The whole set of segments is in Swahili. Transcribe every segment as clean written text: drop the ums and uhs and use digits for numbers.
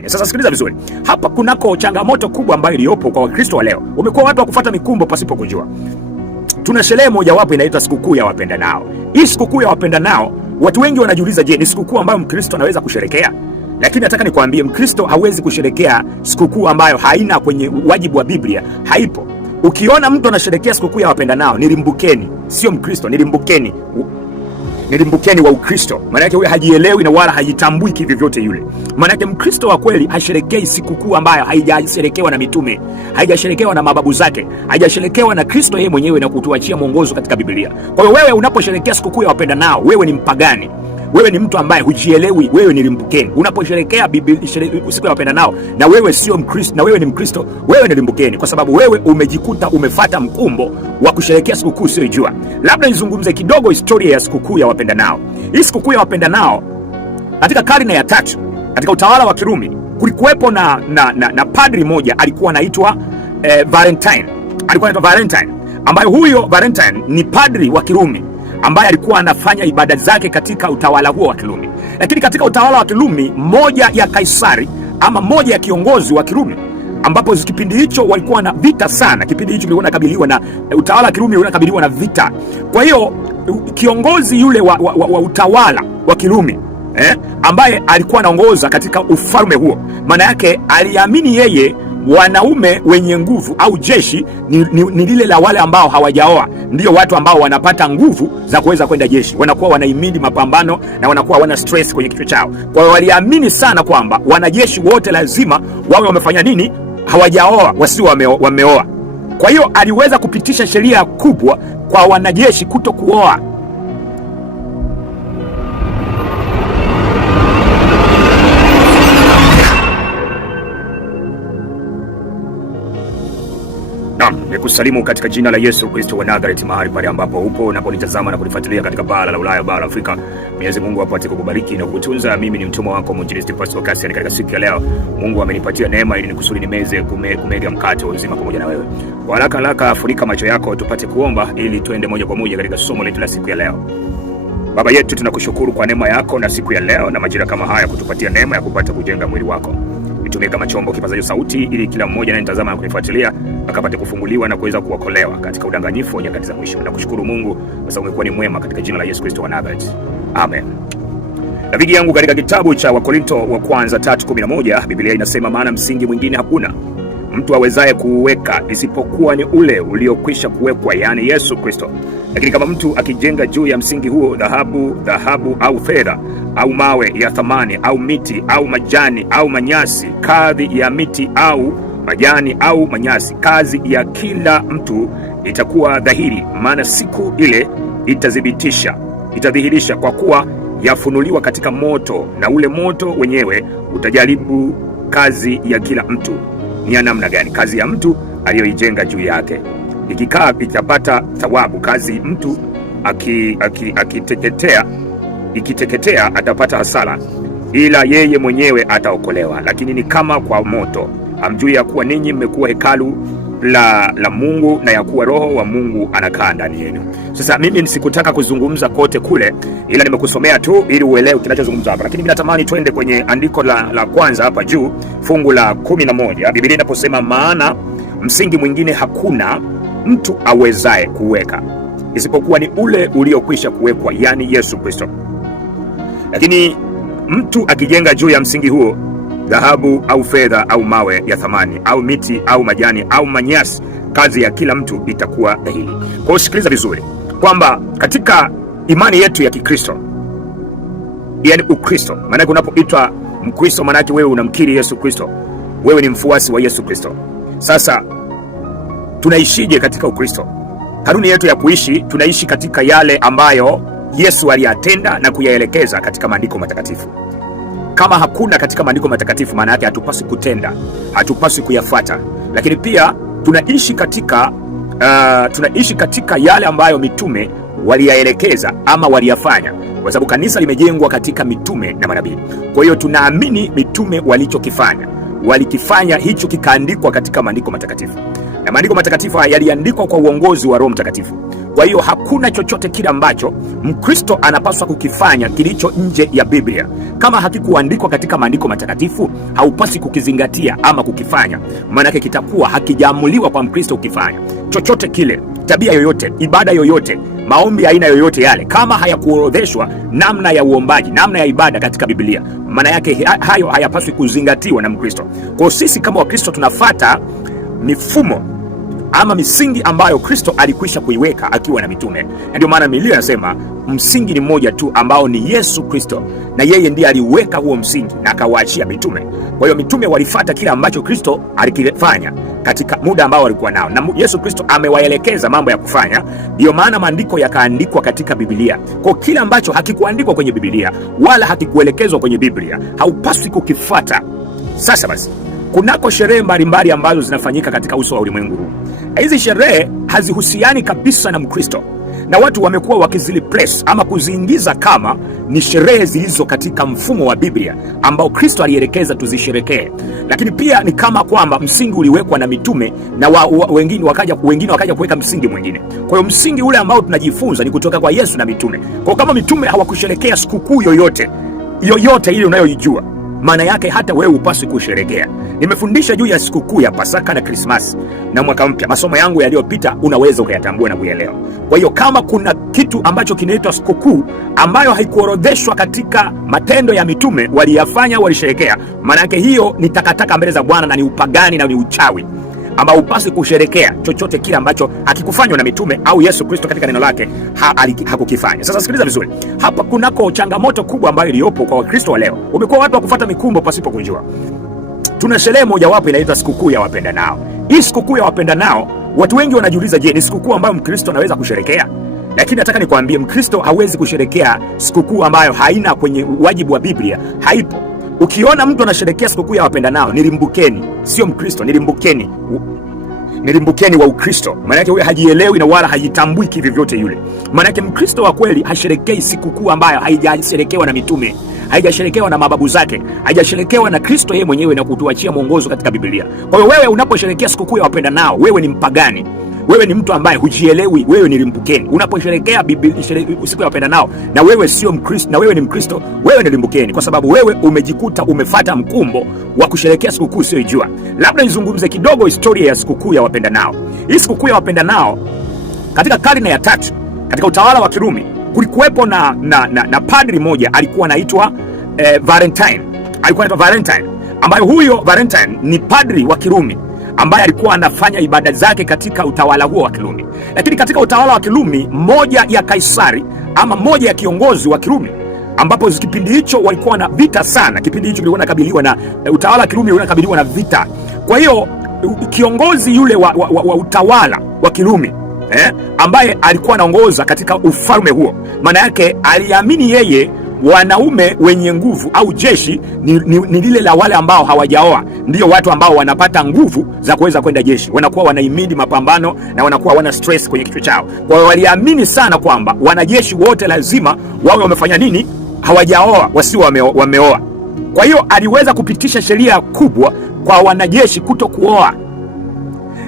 kufanya. Sasa sikiliza vizuri, hapa kunako changamoto kubwa ambayo iliyopo kwa Wakristo wa leo. Umekuwa watu wa kufuata mikumbo pasipo kujua. Tuna sherehe mojawapo inaitwa sikukuu ya wapendanao. Hii sikukuu ya wapendanao, watu wengi wanajiuliza, je, ni sikukuu ambayo Mkristo anaweza kusherekea? Lakini nataka nikwambie, Mkristo hawezi kusherekea sikukuu ambayo haina kwenye wajibu wa Biblia, haipo. Ukiona mtu anasherekea sikukuu ya wapendanao, nilimbukeni, sio Mkristo, nilimbukeni wa Ukristo. Maana yake huyo hajielewi na wala hajitambui kivyovyote yule. Maana yake Mkristo wa kweli hasherekei sikukuu ambayo haijasherekewa na mitume, haijasherekewa na mababu zake, haijasherekewa na Kristo yeye mwenyewe na kutuachia mwongozo katika Biblia. Kwa hiyo wewe unaposherekea sikukuu ya wapendanao, wewe ni mpagani. Wewe ni mtu ambaye hujielewi, wewe ni limbukeni. Unaposherekea siku ya wapendanao na wewe sio Mkristo, na wewe ni Mkristo, wewe ni limbukeni, kwa sababu wewe umejikuta umefuata mkumbo wa kusherekea sikukuu usiyojua. Labda nizungumze kidogo historia ya sikukuu ya wapendanao. Hii sikukuu ya wapendanao katika karne ya 3 katika utawala wa Kirumi kulikuwepo na padri moja alikuwa anaitwa Valentine. Alikuwa anaitwa Valentine, ambaye huyo Valentine ni padri wa Kirumi ambaye alikuwa anafanya ibada zake katika utawala huo wa Kirumi. Lakini katika utawala wa Kirumi, moja ya Kaisari ama moja ya kiongozi wa Kirumi, ambapo kipindi hicho walikuwa na vita sana. Kipindi hicho ulikuwa unakabiliwa na utawala wa Kirumi, ulikuwa unakabiliwa na vita. Kwa hiyo kiongozi yule wa utawala wa Kirumi ambaye alikuwa anaongoza katika ufalme huo, maana yake aliamini yeye wanaume wenye nguvu au jeshi ni lile la wale ambao hawajaoa, ndio watu ambao wanapata nguvu za kuweza kwenda jeshi, wanakuwa wanaimidi mapambano na wanakuwa wana stress kwenye kichwa chao. Kwa hiyo waliamini sana kwamba wanajeshi wote lazima wawe wamefanya nini? Hawajaoa, wasio wameoa. Kwa hiyo aliweza kupitisha sheria kubwa kwa wanajeshi kuto kuoa. Nikusalimu katika jina la Yesu Kristo wa Nazareti, mahali pale ambapo upo unaponitazama na kunifuatilia katika bara la Ulaya, bara la Afrika. Mwenyezi Mungu apate kukubariki na kukutunza. Mimi ni mtumwa wako Mwinjilisti Pastor Cassian. Katika siku ya leo, Mungu amenipatia neema ili nikusudi nimeze kumega mkate wa uzima pamoja na wewe. Kwa haraka funika macho yako tupate kuomba ili tuende moja kwa moja katika somo letu la siku ya leo. Baba yetu, tunakushukuru kwa neema yako na siku ya leo na majira kama haya kutupatia neema ya kupata kujenga mwili wako. Nitumie kama chombo kipazacho sauti ili kila mmoja anayetazama na kunifuatilia akapate kufunguliwa na kuweza kuokolewa katika udanganyifu wa nyakati za mwisho. Nakushukuru Mungu kwa sababu umekuwa ni mwema, katika jina la Yesu Kristo wa Nazareti. Amen. Rafiki yangu, katika kitabu cha Wakorinto wa kwanza 3:11 Biblia inasema, maana msingi mwingine hakuna mtu awezaye kuuweka isipokuwa ni ule uliokwisha kuwekwa, yani Yesu Kristo. Lakini kama mtu akijenga juu ya msingi huo dhahabu au fedha au mawe ya thamani au miti au majani au manyasi, kadhi ya miti au majani au manyasi, kazi ya kila mtu itakuwa dhahiri, maana siku ile itadhihirisha, kwa kuwa yafunuliwa katika moto, na ule moto wenyewe utajaribu kazi ya kila mtu ni ya namna gani, kazi ya mtu aliyoijenga juu yake. Ikikaa itapata thawabu, kazi mtu ikiteketea atapata hasara, ila yeye mwenyewe ataokolewa. Lakini ni kama kwa moto. Hamjui ya kuwa ninyi mmekuwa hekalu la Mungu, na ya kuwa Roho wa Mungu anakaa ndani yenu? Sasa mimi sikutaka kuzungumza kote kule, ila nimekusomea tu ili uelewe kinachozungumzwa hapa. Lakini mimi natamani twende kwenye andiko la kwanza hapa juu, fungu la 11. Biblia inaposema, maana msingi mwingine hakuna mtu awezaye kuweka isipokuwa ni ule uliokwisha kuwekwa, yani Yesu Kristo. Lakini mtu akijenga juu ya msingi huo dhahabu au fedha au mawe ya thamani au miti au majani au manyasi, kazi ya kila mtu itakuwa dhahiri. Kwa hiyo sikiliza vizuri kwamba katika imani yetu ya Kikristo, yani Ukristo, maana unapoitwa Mkristo maana yake wewe unamkiri Yesu Kristo, wewe ni mfuasi wa Yesu Kristo. Sasa tunaishije katika Ukristo? Kanuni yetu ya kuishi, tunaishi katika yale ambayo Yesu aliyatenda na kuyaelekeza katika maandiko matakatifu. Kama hakuna katika maandiko matakatifu, maana yake hatupaswi kutenda, hatupaswi kuyafuata. Lakini pia tunaishi katika yale ambayo mitume waliyaelekeza ama waliyafanya, kwa sababu kanisa limejengwa katika mitume na manabii. Kwa hiyo tunaamini mitume walikifanya hicho, kikaandikwa katika maandiko matakatifu, na maandiko matakatifu yaliandikwa kwa uongozi wa Roho Mtakatifu. Kwa hiyo hakuna chochote kile ambacho Mkristo anapaswa kukifanya kilicho nje ya Biblia. Kama hakikuandikwa katika maandiko matakatifu, haupasi kukizingatia ama kukifanya, maanake kitakuwa hakijaamuliwa kwa Mkristo ukifanya chochote kile, tabia yoyote, ibada yoyote, maombi aina yoyote yale, kama hayakuorodheshwa namna ya uombaji, namna ya ibada katika Biblia, maana yake hayo hayapaswi kuzingatiwa na Mkristo. Kwa sisi kama Wakristo tunafuata mifumo ama misingi ambayo Kristo alikwisha kuiweka akiwa na mitume. Na ndio maana Biblia inasema msingi ni mmoja tu ambao ni Yesu Kristo, na yeye ndiye aliweka huo msingi na akawaachia mitume. Kwa hiyo mitume walifuata kile ambacho Kristo alikifanya katika muda ambao walikuwa nao, na Yesu Kristo amewaelekeza mambo ya kufanya. Ndio maana maandiko yakaandikwa katika Biblia. Kwa kile ambacho hakikuandikwa kwenye Biblia wala hakikuelekezwa kwenye Biblia, haupaswi kukifuata. Sasa basi, kunako sherehe mbalimbali ambazo zinafanyika katika uso wa ulimwengu huu. Hizi sherehe hazihusiani kabisa na Mkristo, na watu wamekuwa wakiziliplace ama kuziingiza kama ni sherehe zilizo katika mfumo wa Biblia ambao Kristo alielekeza tuzisherekee. Lakini pia ni kama kwamba msingi uliwekwa na mitume na wengine wakaja kuweka msingi mwingine. Kwa hiyo msingi ule ambao tunajifunza ni kutoka kwa Yesu na mitume. Kwa kama mitume hawakusherekea sikukuu yoyote ile unayoijua, maana yake hata wewe upaswi kusherekea. Nimefundisha juu ya sikukuu ya Pasaka na Krismasi na mwaka mpya. Masomo yangu yaliyopita unaweza ukayatambua na kuelewa. Kwa hiyo kama kuna kitu ambacho kinaitwa sikukuu ambayo haikuorodheshwa katika matendo ya mitume, waliyafanya, walisherekea, maana yake hiyo ni takataka mbele za Bwana na ni upagani na ni uchawi ambao upasi kusherekea chochote kile ambacho hakikufanywa na mitume au Yesu Kristo katika neno lake hakukifanya. Sasa sikiliza vizuri. Hapa kunako changamoto kubwa ambayo iliyopo kwa Wakristo wa leo. Wamekuwa watu wa kufuata mikumbo pasipo kujua. Tuna sherehe mojawapo inaitwa sikukuu ya wapendanao. Hii sikukuu ya wapendanao, watu wengi wanajiuliza, je, ni sikukuu ambayo Mkristo anaweza kusherekea? Lakini nataka nikwambie, Mkristo hawezi kusherekea sikukuu ambayo haina kwenye wajibu wa Biblia, haipo. Ukiona mtu anasherekea sikukuu ya wapendanao, nilimbukeni, sio Mkristo, nilimbukeni wa Ukristo. Maana yake huyo hajielewi na wala hajitambui kivyovyote yule. Maana yake Mkristo wa kweli hasherekei sikukuu ambayo haijasherekewa na mitume, haijasherekewa na mababu zake, haijasherekewa na Kristo yeye mwenyewe na kutuachia mwongozo katika Biblia. Kwa hiyo wewe unaposherekea sikukuu ya wapendanao, wewe ni mpagani. Wewe ni mtu ambaye hujielewi, wewe ni limbukeni. Unaposherekea siku ya wapendanao na wewe sio Mkristo, na wewe ni Mkristo, wewe ni limbukeni, kwa sababu wewe umejikuta umefata mkumbo wa kusherekea sikukuu usiyoijua. Labda nizungumze kidogo historia ya sikukuu ya wapendanao. Hii sikukuu ya wapendanao katika karne ya 3 katika utawala wa Kirumi kulikuwepo na padri mmoja alikuwa anaitwa Valentine. Alikuwa anaitwa Valentine, ambaye huyo Valentine ni padri wa Kirumi ambaye alikuwa anafanya ibada zake katika utawala huo wa Kirumi. Lakini katika utawala wa Kirumi, moja ya Kaisari ama moja ya kiongozi wa Kirumi, ambapo kipindi hicho walikuwa na vita sana. Kipindi hicho kilikuwa nakabiliwa na utawala wa Kirumi ulikuwa nakabiliwa na vita. Kwa hiyo kiongozi yule wa utawala wa Kirumi ambaye alikuwa anaongoza katika ufalme huo, maana yake aliamini yeye wanaume wenye nguvu au jeshi ni lile la wale ambao hawajaoa, ndio watu ambao wanapata nguvu za kuweza kwenda jeshi, wanakuwa wanaimidi mapambano na wanakuwa wana stress kwenye kichwa chao. Kwa hiyo waliamini sana kwamba wanajeshi wote lazima wawe wamefanya nini? Hawajaoa, wasio wameoa. Kwa hiyo aliweza kupitisha sheria kubwa kwa wanajeshi kutokuoa.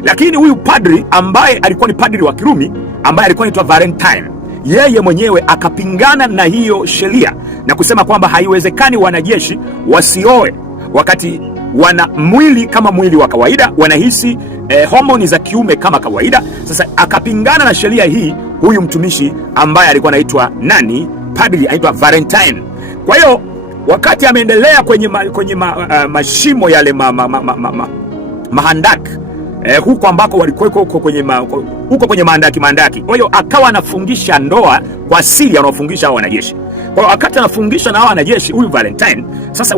Lakini huyu padri ambaye alikuwa ni padri wa Kirumi ambaye alikuwa anaitwa Valentine, yeye mwenyewe akapingana na hiyo sheria na kusema kwamba haiwezekani wanajeshi wasioe wakati wana mwili kama mwili wa kawaida, wanahisi homoni za kiume kama kawaida. Sasa akapingana na sheria hii huyu mtumishi ambaye alikuwa anaitwa nani? Padri anaitwa Valentine. Kwa hiyo wakati ameendelea kwenye mashimo yale mahandaki huko ambako walikuwa huko kwenye maandaki. Kwa hiyo akawa anafungisha ndoa kwa siri, anawafungisha hao wanajeshi. Kwa hiyo wakati anafungisha na hao wanajeshi huyu Valentine, sasa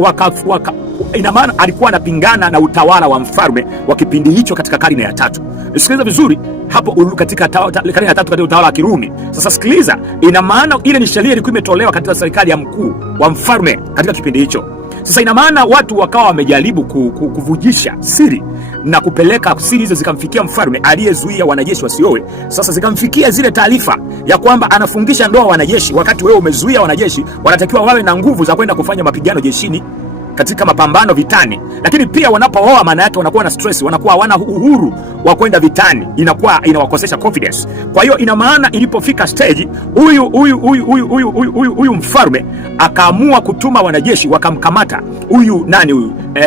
ina maana alikuwa anapingana na utawala wa mfalme wa kipindi hicho katika karne ya 3. Sikiliza vizuri hapo, katika karne ya 3 katika utawala wa Kirumi. Sasa sikiliza, ina maana ile ni sheria ilikuwa imetolewa katika serikali ya mkuu wa mfalme katika kipindi hicho. Sasa ina maana watu wakawa wamejaribu kuvujisha siri na kupeleka siri hizo zikamfikia mfalme aliyezuia wanajeshi wasioe. Sasa zikamfikia zile taarifa ya kwamba anafungisha ndoa wanajeshi, wakati wewe umezuia wanajeshi wanatakiwa wawe na nguvu za kwenda kufanya mapigano jeshini. katika mapambano vitani, lakini pia wanapooa maana yake wanakuwa na stress, wanakuwa hawana uhuru wa kwenda vitani, inakuwa inawakosesha confidence. Kwa hiyo ina maana ilipofika stage huyu mfalme akaamua kutuma wanajeshi wakamkamata huyu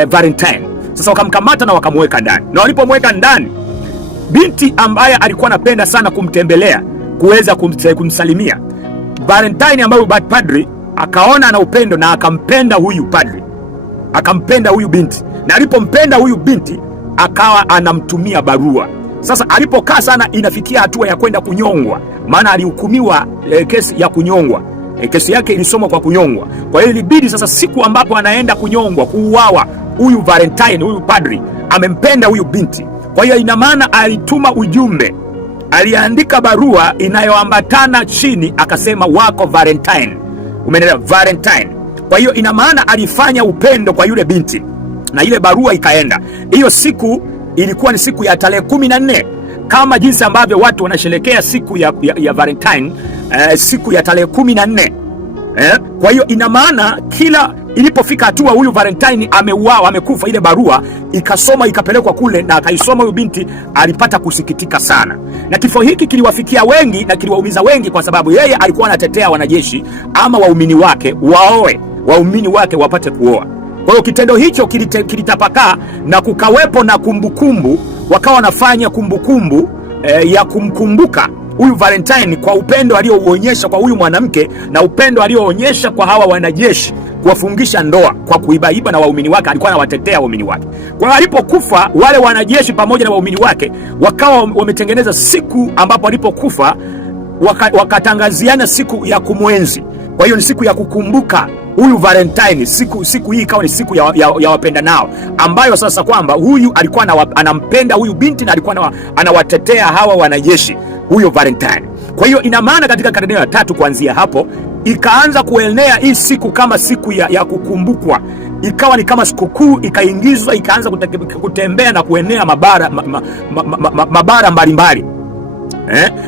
Valentine. Sasa wakamkamata na wakamweka ndani, na walipomweka ndani, binti ambaye alikuwa anapenda sana kumtembelea kuweza kumsalimia Valentine, ambaye padri akaona na upendo na akampenda huyu padri, akampenda huyu binti, na alipompenda huyu binti akawa anamtumia barua. Sasa alipokaa sana, inafikia hatua ya kwenda kunyongwa, maana alihukumiwa kesi ya kunyongwa. Kesi yake ilisomwa kwa kunyongwa. Kwa hiyo ilibidi sasa siku ambapo anaenda kunyongwa, kuuawa, huyu Valentine, huyu padri amempenda huyu binti. Kwa hiyo ina maana alituma ujumbe, aliandika barua inayoambatana chini, akasema wako Valentine. Umeelewa? Valentine. Kwa hiyo ina maana alifanya upendo kwa yule binti, na ile barua ikaenda. Hiyo siku ilikuwa ni siku ya tarehe 14 kama jinsi ambavyo watu wanasherehekea siku ya Valentine, siku ya tarehe 14. Kwa hiyo ina maana kila ilipofika hatua huyu Valentine ameuawa, amekufa, ile barua ikasoma, ikapelekwa kule, na akaisoma huyu binti, alipata kusikitika sana. Na kifo hiki kiliwafikia wengi na kiliwaumiza wengi, kwa sababu yeye alikuwa anatetea wanajeshi ama waumini wake waoe, waumini wake wapate kuoa. Kwa hiyo kitendo hicho kilitapakaa na kukawepo na kumbukumbu, wakawa wanafanya kumbukumbu ya kumkumbuka huyu Valentine kwa upendo aliouonyesha kwa huyu mwanamke na upendo alioonyesha kwa hawa wanajeshi, kuwafungisha ndoa kwa kuibaiba na waumini wake. Alikuwa anawatetea waumini wake. Kwa hiyo alipokufa, wale wanajeshi pamoja na waumini wake wakawa wametengeneza siku ambapo alipokufa wakatangaziana siku ya kumwenzi. Kwa hiyo ni siku ya kukumbuka huyu Valentine. Siku hii ikawa ni siku ya wapenda nao, ambayo sasa kwamba huyu alikuwa anampenda huyu binti na alikuwa anawatetea hawa wanajeshi, huyo Valentine. Kwa hiyo ina maana katika karne ya 3 kuanzia hapo ikaanza kuenea hii siku kama siku ya kukumbukwa, ikawa ni kama sikukuu, ikaingizwa, ikaanza kutembea na kuenea mabara mbalimbali.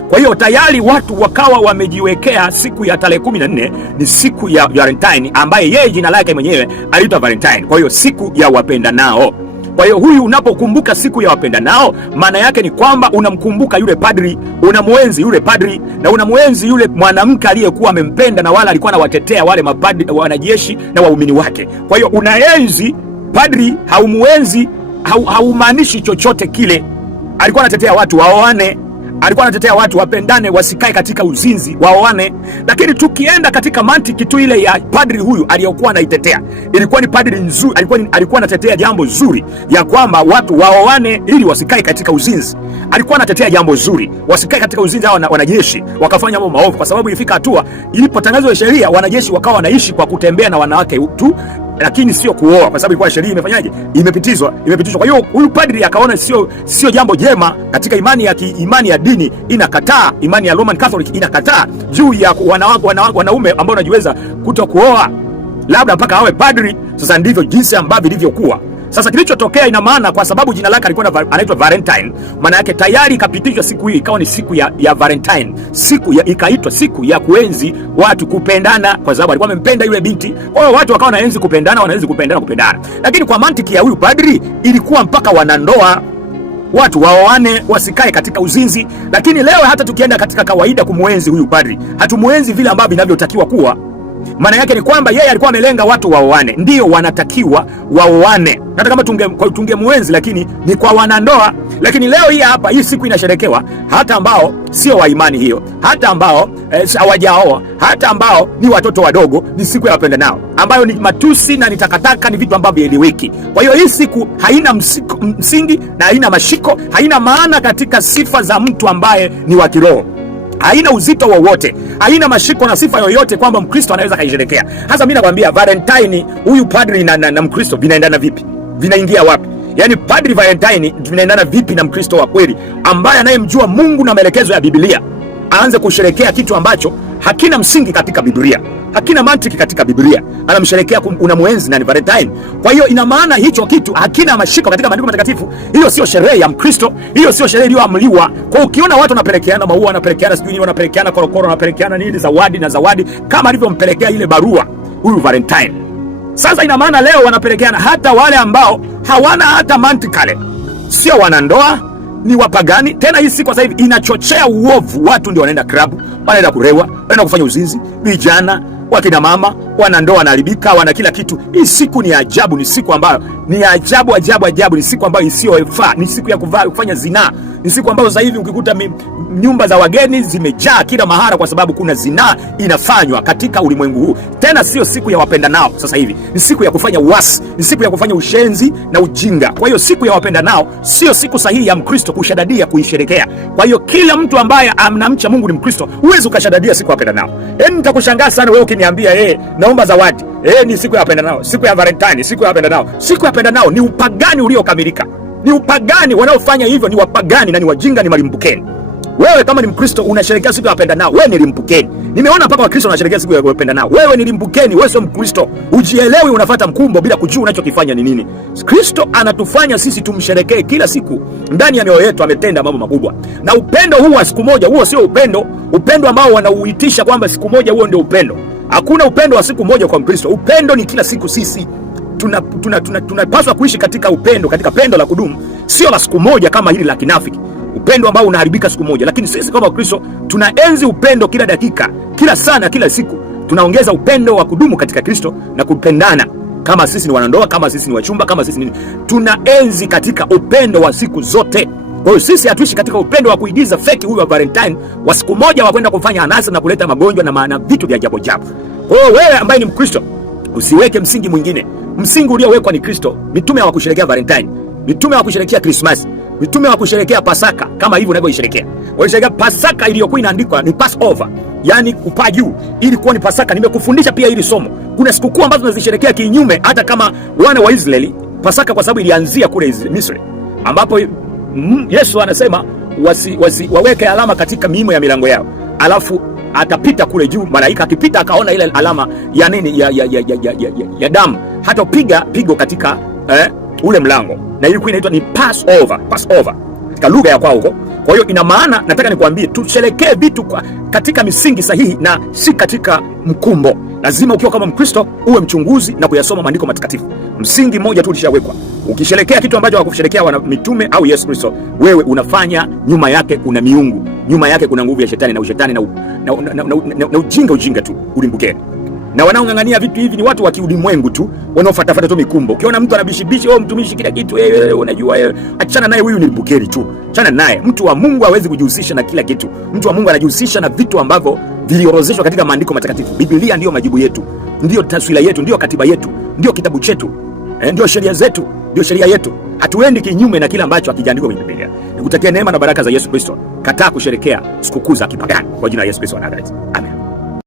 Kwa hiyo tayari watu wakawa wamejiwekea siku ya tarehe 14 ni siku ya Valentine, ambaye yeye jina lake mwenyewe aliitwa Valentine. Kwa hiyo siku ya wapenda nao. Kwa hiyo huyu, unapokumbuka siku ya wapenda nao, maana yake ni kwamba unamkumbuka yule padri, unamwenzi yule padri, na unamwenzi yule mwanamke aliyekuwa amempenda na wala alikuwa anawatetea wale mapadri, wanajeshi na waumini wake. Kwa hiyo unaenzi padri, haumuenzi, haumaanishi chochote kile. Alikuwa anatetea watu waoane, alikuwa anatetea watu wapendane, wasikae katika uzinzi, waoane. Lakini tukienda katika mantiki tu ile ya padri huyu aliyokuwa anaitetea, ilikuwa ni padri nzuri, alikuwa anatetea jambo zuri ya kwamba watu waoane ili wasikae katika uzinzi. Alikuwa anatetea jambo zuri, wasikae katika uzinzi hao wanajeshi wakafanya mambo maovu, kwa sababu ilifika hatua ilipotangazwa sheria, wanajeshi wakawa wanaishi kwa kutembea na wanawake tu, lakini sio kuoa, kwa sababu ilikuwa sheria imefanyaje, imepitishwa. Kwa hiyo huyu padri akaona sio jambo jema katika imani ya dini, inakataa, imani ya Roman Catholic inakataa juu ya wanaume ambao wanajiweza kutokuoa labda mpaka awe padri. Sasa ndivyo jinsi ambavyo ilivyokuwa. Sasa kilichotokea, ina maana kwa sababu jina lake alikuwa anaitwa Valentine, maana yake tayari ikapitishwa siku hii, ikawa ni siku ya Valentine, ikaitwa siku ya kuenzi watu kupendana, kwa sababu alikuwa amempenda yule binti. Kwa hiyo watu wakawa wanaenzi kupendana, wanaenzi kupendana. Lakini kwa mantiki ya huyu padri ilikuwa mpaka wanandoa, watu waoane, wasikae katika uzinzi. Lakini leo hata tukienda katika kawaida kumwenzi huyu padri, hatumuenzi vile ambavyo inavyotakiwa kuwa. Maana yake ni kwamba yeye alikuwa amelenga watu waoane, ndio wanatakiwa waoane, hata kama tungemwenzi, lakini ni kwa wanandoa. Lakini leo hii hapa, hii siku inasherekewa hata ambao sio wa imani hiyo, hata ambao hawajaoa, hata ambao ni watoto wadogo. Ni siku ya wapenda nao, ambayo ni matusi na ni takataka, ni vitu ambavyo havieleweki. Kwa hiyo hii siku haina msingi na haina mashiko, haina maana katika sifa za mtu ambaye ni wa kiroho, haina uzito wowote, haina mashiko na sifa yoyote kwamba Mkristo anaweza kaisherekea. Hasa mimi nakwambia, Valentine huyu padri na Mkristo vinaendana vipi? Vinaingia wapi? Yaani padri Valentine vinaendana vipi na Mkristo wa kweli ambaye anayemjua Mungu na maelekezo ya Biblia aanze kusherekea kitu ambacho hakina msingi katika Biblia, hakina mantiki katika Biblia, anamsherekea, unamwenzi na ni Valentine. Kwa hiyo ina maana hicho kitu hakina mashiko katika maandiko matakatifu. Hiyo sio sherehe ya Mkristo, hiyo sio sherehe iliyoamliwa. Kwa ukiona watu wanapelekeana maua, wanapelekeana sijui nini, wanapelekeana korokoro, wanapelekeana nini, zawadi na zawadi, kama alivyompelekea ile barua huyu Valentine. Sasa ina maana leo wanapelekeana hata wale ambao hawana hata mantikale, sio wanandoa, ni wapagani. Tena hii siku sasa hivi inachochea uovu. Watu ndio wanaenda klabu, wanaenda kurewa, wanaenda kufanya uzinzi, vijana, wakina mama, wanandoa wanaharibika, wana kila kitu. Hii siku ni ajabu, ni siku ambayo ni ajabu, ni siku ambayo isiyofaa, ni siku ya kufanya zinaa, ni siku ambayo sasa hivi ukikuta nyumba za wageni zimejaa kila mahara, kwa sababu kuna zinaa inafanywa katika ulimwengu huu. Tena sio siku ya wapenda nao, sasa hivi ni siku ya kufanya uasi, ni siku ya kufanya ushenzi na ujinga. Kwa hiyo siku ya wapenda nao sio siku sahihi ya Mkristo kushadadia kuisherekea. Kwa hiyo kila mtu ambaye anamcha Mungu ni Mkristo, huwezi ukashadadia siku ya wapenda nao. Nitakushangaa sana wewe ukiniambia naomba zawadi, ni siku ya wapenda nao, siku ya Valentine, siku ya wapenda nao. Siku ya wapenda nao ni upagani uliokamilika. Ni upagani. Wanaofanya hivyo ni wapagani na ni wajinga, ni malimbukeni. Wewe kama ni Mkristo unasherehekea siku ya wapenda nao, wewe ni limbukeni. Nimeona mpaka Wakristo wanasherehekea siku ya wapenda nao. Wewe ni limbukeni, wewe sio Mkristo. Ujielewi, unafuata mkumbo bila kujua unachokifanya ni nini. Kristo anatufanya sisi tumsherehekee kila siku. Ndani ya mioyo yetu ametenda mambo makubwa. Na upendo huu wa siku moja, huo sio upendo ambao wanauitisha kwamba siku moja huo ndio upendo. Hakuna upendo wa siku moja kwa Mkristo. Upendo ni kila siku. Sisi tunapaswa kuishi katika upendo, katika pendo la kudumu, sio la siku moja kama hili la kinafiki, upendo ambao unaharibika siku moja. Lakini sisi kama Wakristo tunaenzi upendo kila dakika, kila saa na kila siku. Tunaongeza upendo wa kudumu katika Kristo na kupendana, kama sisi ni wanandoa, kama sisi ni wachumba, kama sisi ni tunaenzi katika upendo wa siku zote. Kwa hiyo sisi hatuishi katika upendo wa kuigiza feki, huyu wa Valentine wa siku moja wa kwenda kufanya anasa na kuleta magonjwa na vitu vya ajabu ajabu. Kwa hiyo wewe ambaye ni Mkristo usiweke msingi mwingine. Msingi uliowekwa ni Kristo. Mitume hawakusherehekea Valentine, mitume hawakusherehekea Christmas, mitume hawakusherehekea Pasaka kama hivyo unavyoisherehekea. Walisherehekea Pasaka iliyokuwa inaandikwa ni Passover, yani kupaa juu, ili kuwa ni Pasaka. Nimekufundisha pia hili somo. Kuna sikukuu ambazo tunazisherehekea kinyume, hata kama wana wa Israeli. Pasaka kwa sababu ilianzia kule Misri, ambapo Yesu anasema waweke alama katika miimo ya milango yao, alafu atapita kule juu. Malaika akipita akaona ile alama ya nini, ya damu, hata pigo katika ule mlango, na ilikuwa inaitwa ni Passover katika lugha ya kwao huko. Kwa hiyo ina maana, nataka nikwambie tusherekee vitu katika misingi sahihi na si katika mkumbo. Lazima ukiwa kama Mkristo uwe mchunguzi na kuyasoma maandiko matakatifu. Msingi mmoja tu ulishawekwa. Ukisherekea kitu ambacho hawakusherekea wana mitume au Yesu Kristo, wewe unafanya nyuma yake kuna miungu, nyuma yake kuna nguvu ya shetani na ushetani na ujinga tu ulimbukeni. Na wanaong'ang'ania vitu hivi ni watu wa kiulimwengu tu, wanaofuatafuata tu mikumbo. Ukiona mtu anabishibishi, mtumishi kila kitu, unajua achana naye, huyu ni mbukeri tu. Achana naye. Mtu wa Mungu hawezi kujihusisha na kila kitu. Mtu wa Mungu anajihusisha na vitu ambavyo viliorozeshwa katika maandiko matakatifu. Biblia ndio majibu yetu, ndio taswira yetu, ndio katiba yetu, ndio kitabu chetu, ndio sheria zetu, ndio sheria yetu. Hatuendi kinyume na kila ambacho hakijaandikwa kwenye Biblia. Nikutakia neema na baraka za Yesu Kristo. Kataa kusherekea sikukuu za kipagani kwa jina la Yesu Kristo wa Nazareti. Amen.